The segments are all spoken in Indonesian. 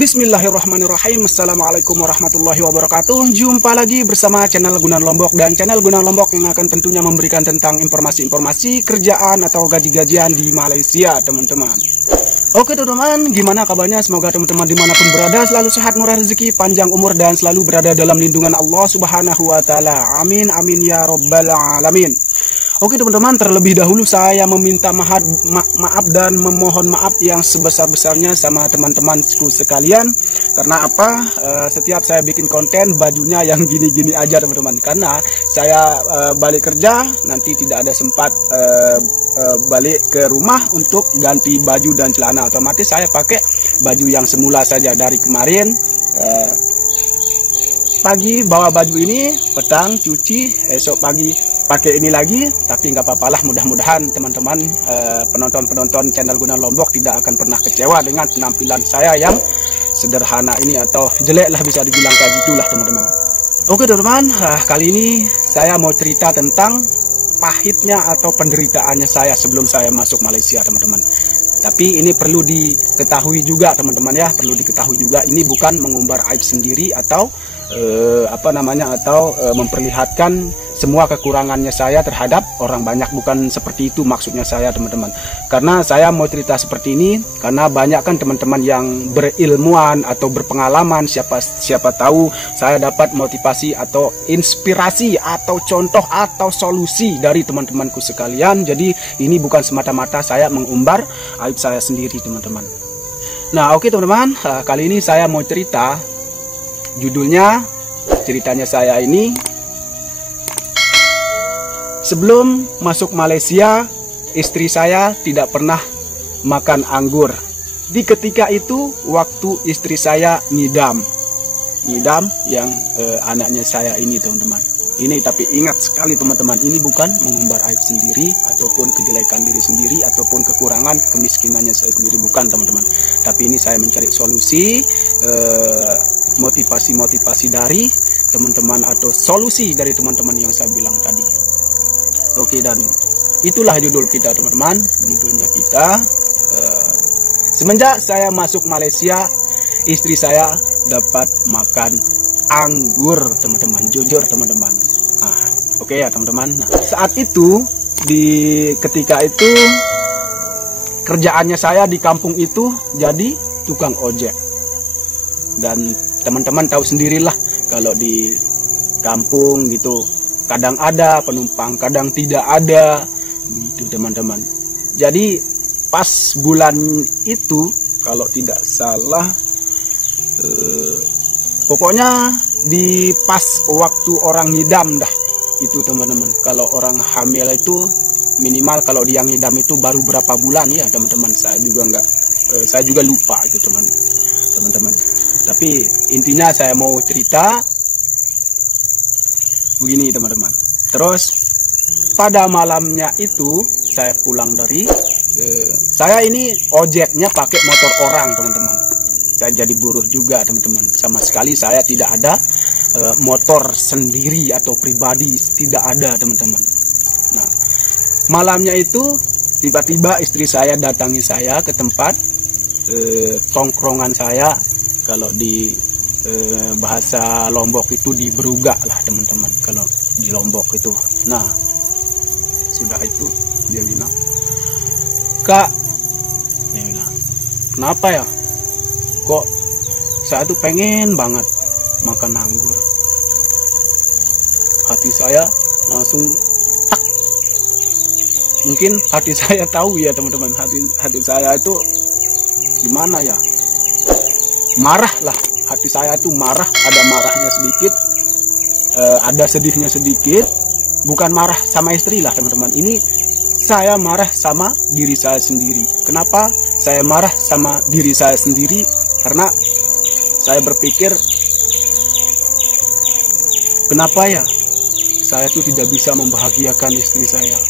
Bismillahirrahmanirrahim. Assalamualaikum warahmatullahi wabarakatuh. Jumpa lagi bersama channel Gunan Lombok. Dan channel Gunan Lombok yang akan tentunya memberikan tentang informasi-informasi kerjaan atau gaji-gajian di Malaysia, teman-teman. Oke teman-teman, gimana kabarnya? Semoga teman-teman dimanapun berada selalu sehat, murah rezeki, panjang umur, dan selalu berada dalam lindungan Allah Subhanahu wa Ta'ala. Amin amin ya Rabbal alamin. Oke teman-teman, terlebih dahulu saya meminta maaf dan memohon maaf yang sebesar-besarnya sama teman-temanku sekalian. Karena apa? Setiap saya bikin konten bajunya yang gini-gini aja teman-teman. Karena saya balik kerja nanti tidak ada sempat balik ke rumah untuk ganti baju dan celana. Otomatis saya pakai baju yang semula saja dari kemarin. Pagi bawa baju ini, petang cuci, esok pagi pakai ini lagi, tapi nggak apa-apalah. Mudah-mudahan teman-teman penonton channel Gunan Lombok tidak akan pernah kecewa dengan penampilan saya yang sederhana ini, atau jelek lah bisa dibilang kayak gitulah teman-teman. Oke teman-teman, kali ini saya mau cerita tentang pahitnya atau penderitaannya saya sebelum saya masuk Malaysia teman-teman. Tapi ini perlu diketahui juga teman-teman ya, perlu diketahui juga ini bukan mengumbar aib sendiri atau memperlihatkan semua kekurangannya saya terhadap orang banyak, bukan seperti itu maksudnya saya teman-teman. Karena saya mau cerita seperti ini karena banyak kan teman-teman yang berilmuan atau berpengalaman, siapa tahu saya dapat motivasi atau inspirasi atau contoh atau solusi dari teman-temanku sekalian. Jadi ini bukan semata-mata saya mengumbar aib saya sendiri teman-teman. Nah oke teman-teman, kali ini saya mau cerita, judulnya ceritanya saya ini sebelum masuk Malaysia, istri saya tidak pernah makan anggur. Di ketika itu, waktu istri saya ngidam yang anaknya saya ini teman-teman. Ini tapi ingat sekali teman-teman, ini bukan mengumbar aib sendiri ataupun kejelekan diri sendiri ataupun kekurangan kemiskinannya saya sendiri, bukan teman-teman. Tapi ini saya mencari solusi, motivasi dari teman-teman atau solusi dari teman-teman yang saya bilang tadi. Oke, dan itulah judul kita teman-teman. Judulnya kita semenjak saya masuk Malaysia, istri saya dapat makan anggur teman-teman. Jujur teman-teman. Oke ya teman-teman. Nah, saat itu ketika itu kerjaannya saya di kampung itu jadi tukang ojek. Dan teman-teman tahu sendirilah kalau di kampung gitu kadang ada penumpang, kadang tidak ada gitu teman-teman. Jadi pas bulan itu kalau tidak salah pokoknya di pas waktu orang ngidam dah itu teman-teman. Kalau orang hamil itu minimal kalau dia ngidam itu baru berapa bulan ya teman-teman. Saya juga lupa itu teman-teman. Tapi intinya saya mau cerita begini teman-teman. Terus pada malamnya itu saya pulang dari saya ini ojeknya pakai motor orang teman-teman. Saya jadi buruh juga teman-teman. Sama sekali saya tidak ada motor sendiri atau pribadi, tidak ada teman-teman. Nah malamnya itu tiba-tiba istri saya datangi saya ke tempat tongkrongan saya. Kalau di bahasa Lombok itu di Berugak lah teman-teman, kalau di Lombok itu. Nah sudah itu dia bilang, "Kak," dia bilang, "kenapa ya? Kok saya tuh pengen banget makan anggur." Hati saya langsung tak. Mungkin hati saya tahu ya teman-teman, hati saya itu gimana ya, marah lah. Hati saya tuh marah, ada marahnya sedikit, ada sedihnya sedikit. Bukan marah sama istri lah teman-teman, ini saya marah sama diri saya sendiri. Kenapa saya marah sama diri saya sendiri? Karena saya berpikir, kenapa ya saya tuh tidak bisa membahagiakan istri saya.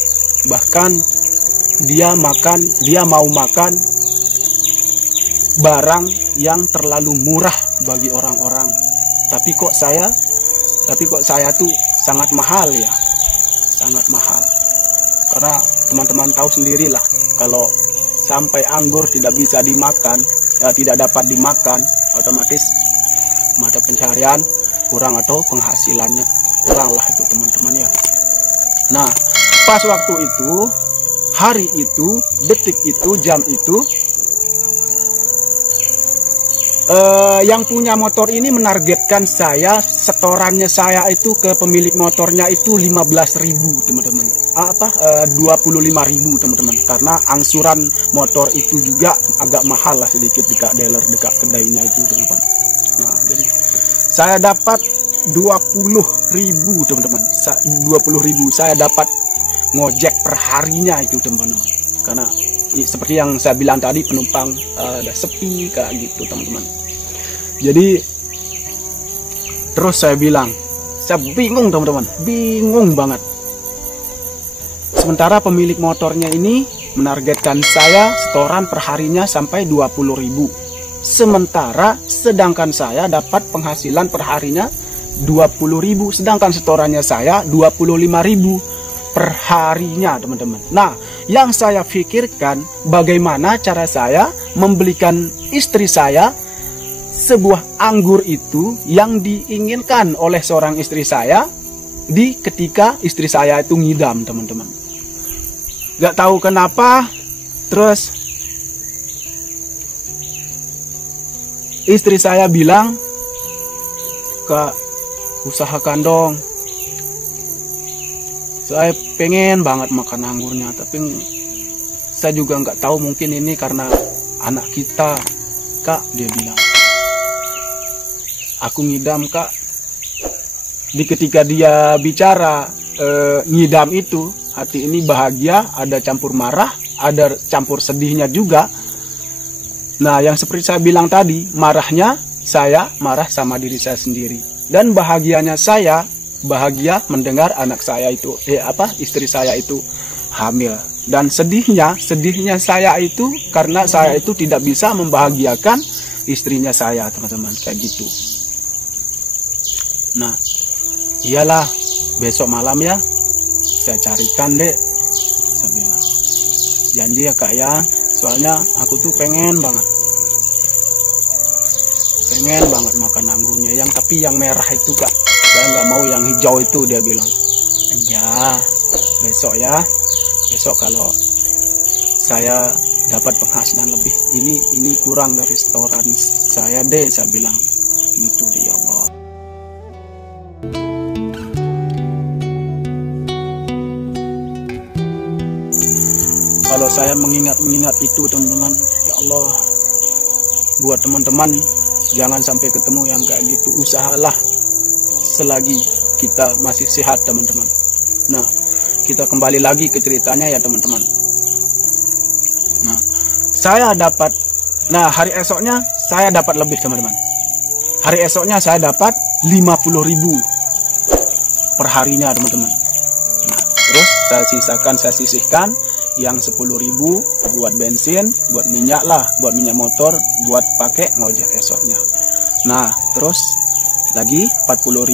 Bahkan dia mau makan barang yang terlalu murah bagi orang-orang, tapi kok saya tuh sangat mahal ya, sangat mahal. Karena teman-teman tahu sendirilah, kalau sampai anggur tidak bisa dimakan, tidak dapat dimakan, otomatis mata pencarian kurang atau penghasilannya kurang lah itu teman-teman ya. Nah, pas waktu itu, hari itu, detik itu, jam itu, yang punya motor ini menargetkan saya, setorannya saya itu ke pemilik motornya itu 15.000 teman-teman. 25.000 teman-teman, karena angsuran motor itu juga agak mahal lah sedikit dekat dealer, dekat kedainya itu teman-teman. Nah, jadi saya dapat 20.000 teman-teman. 20.000 saya dapat ngojek per harinya itu teman-teman. Karena seperti yang saya bilang tadi, penumpang udah sepi kayak gitu teman-teman. Jadi terus saya bilang, saya bingung teman-teman, bingung banget. Sementara pemilik motornya ini menargetkan saya setoran perharinya sampai 20.000. Sementara sedangkan saya dapat penghasilan perharinya 20.000, sedangkan setorannya saya 25.000 perharinya teman-teman. Nah, yang saya pikirkan bagaimana cara saya membelikan istri saya sebuah anggur itu yang diinginkan oleh seorang istri saya di ketika istri saya itu ngidam teman-teman. Gak tahu kenapa, terus istri saya bilang, "Kak, usahakan dong. Saya pengen banget makan anggurnya, tapi saya juga nggak tahu, mungkin ini karena anak kita, Kak," dia bilang. Aku ngidam, Kak. Di ketika dia bicara ngidam itu, hati ini bahagia, ada campur marah, ada campur sedihnya juga. Nah, yang seperti saya bilang tadi, marahnya saya marah sama diri saya sendiri, dan bahagianya saya bahagia mendengar anak saya itu istri saya itu hamil. Dan sedihnya saya itu karena saya itu tidak bisa membahagiakan istrinya saya teman-teman, kayak gitu. Nah, iyalah, besok malam ya saya carikan deh, saya bilang. Janji ya Kak ya, soalnya aku tuh pengen banget makan anggurnya, tapi yang merah itu Kak, saya nggak mau yang hijau itu, dia bilang. Ya besok ya, besok kalau saya dapat penghasilan lebih, ini kurang dari setoran saya deh, saya bilang gitu deh. Ya Allah, kalau saya mengingat itu teman-teman, ya Allah, buat teman-teman jangan sampai ketemu yang kayak gitu. Usahalah selagi kita masih sehat teman-teman. Nah, kita kembali lagi ke ceritanya ya teman-teman. Nah, hari esoknya saya dapat lebih teman-teman. Hari esoknya saya dapat 50.000 perharinya teman-teman. Nah, terus saya sisihkan yang 10.000 buat bensin, buat minyak lah, buat minyak motor, buat pakai ngojek esoknya. Nah, terus lagi 40.000.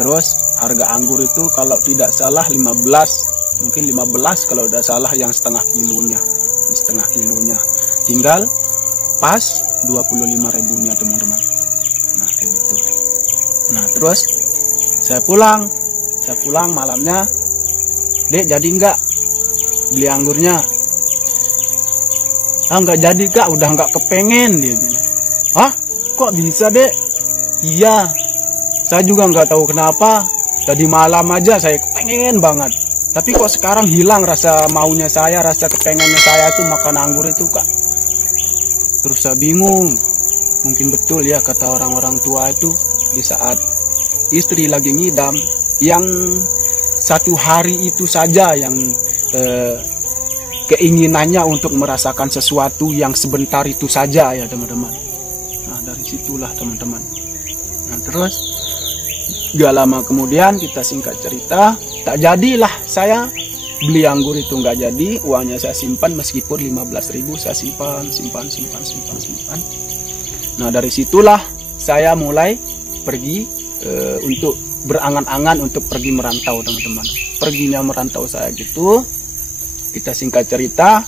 Terus harga anggur itu kalau tidak salah 15 kalau udah salah, yang setengah kilonya. Tinggal pas 25.000-nya teman-teman. Nah, kayak gitu. Nah, terus saya pulang malamnya. Dek, jadi enggak beli anggurnya? Enggak jadi Kak, udah enggak kepengen, dia bilang. Hah? Kok bisa Dek? Iya, saya juga enggak tahu kenapa. Tadi malam aja saya kepengen banget, tapi kok sekarang hilang rasa maunya saya, rasa kepengennya saya itu makan anggur itu Kak. Terus saya bingung, mungkin betul ya kata orang-orang tua itu, di saat istri lagi ngidam, yang satu hari itu saja yang keinginannya untuk merasakan sesuatu yang sebentar itu saja ya teman-teman. Nah, dari situlah teman-teman. Nah, terus gak lama kemudian, kita singkat cerita, tak jadilah saya beli anggur itu, nggak jadi. Uangnya saya simpan, meskipun 15.000 saya simpan. Nah, dari situlah saya mulai pergi untuk berangan-angan untuk pergi merantau teman-teman. Perginya merantau saya gitu, kita singkat cerita,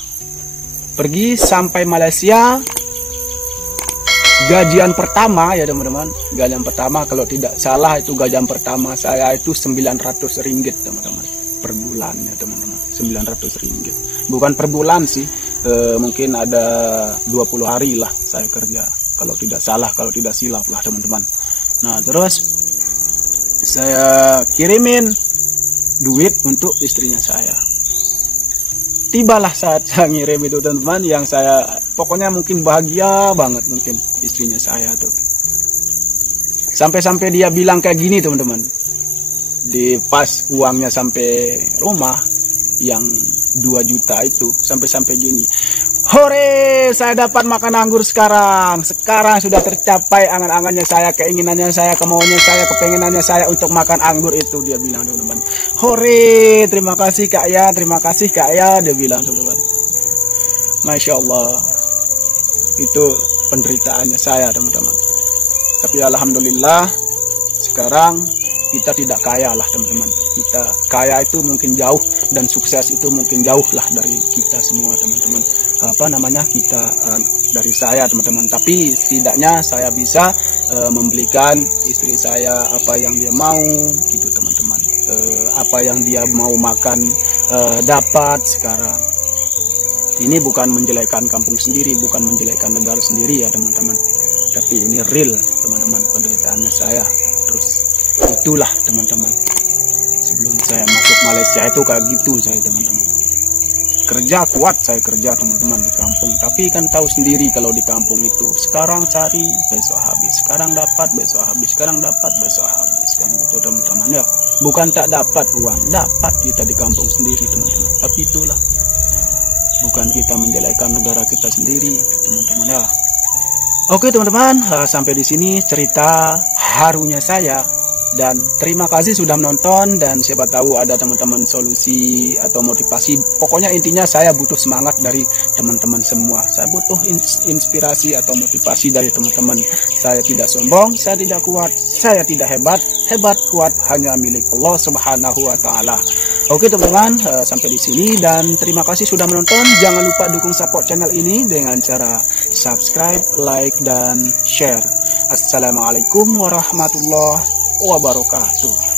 pergi sampai Malaysia. gajian pertama ya teman-teman, gajian pertama kalau tidak salah itu gajian pertama saya itu 900 ringgit teman-teman per bulan ya teman-teman, 900 ringgit. Bukan per bulan sih, mungkin ada 20 hari lah saya kerja kalau tidak salah, kalau tidak silap lah teman-teman. Nah terus saya kirimin duit untuk istrinya saya. Tibalah saat saya ngirim itu teman-teman, yang saya pokoknya mungkin bahagia banget mungkin istrinya saya tuh. Sampai-sampai dia bilang kayak gini teman-teman. Di pas uangnya sampai rumah yang 2 juta itu, sampai-sampai gini. Hore, saya dapat makan anggur sekarang. Sekarang sudah tercapai angan-angannya saya, keinginannya saya, kemauannya saya, kepengenannya saya untuk makan anggur itu, dia bilang teman-teman. Hore, terima kasih Kak ya, terima kasih Kak ya, dia bilang teman-teman. Masya Allah, itu penderitaannya saya teman-teman. Tapi alhamdulillah sekarang kita tidak kaya lah teman-teman. Kita kaya itu mungkin jauh, dan sukses itu mungkin jauh lah dari kita semua teman-teman. Kita dari saya teman-teman. Tapi setidaknya saya bisa membelikan istri saya apa yang dia mau gitu teman-teman. Apa yang dia mau makan dapat sekarang. Ini bukan menjelekkan kampung sendiri, bukan menjelekkan negara sendiri ya teman-teman. Tapi ini real teman-teman, penderitaannya saya. Terus itulah teman-teman, sebelum saya masuk Malaysia itu kayak gitu saya teman-teman. Kerja kuat saya kerja teman-teman di kampung, tapi kan tahu sendiri kalau di kampung itu sekarang cari besok habis, sekarang dapat besok habis, sekarang dapat besok habis kan gitu teman-teman ya. Bukan tak dapat uang, dapat kita di kampung sendiri teman-teman. Tapi itulah, bukan kita menjelekkan negara kita sendiri teman-teman ya. Oke teman-teman, sampai di sini cerita harunya saya. Dan terima kasih sudah menonton, dan siapa tahu ada teman-teman solusi atau motivasi. Pokoknya intinya saya butuh semangat dari teman-teman semua. Saya butuh inspirasi atau motivasi dari teman-teman. Saya tidak sombong, saya tidak kuat, saya tidak hebat. Hebat kuat hanya milik Allah Subhanahu wa taala. Oke teman-teman, sampai di sini dan terima kasih sudah menonton. Jangan lupa dukung support channel ini dengan cara subscribe, like dan share. Assalamualaikum warahmatullahi wabarakatuh.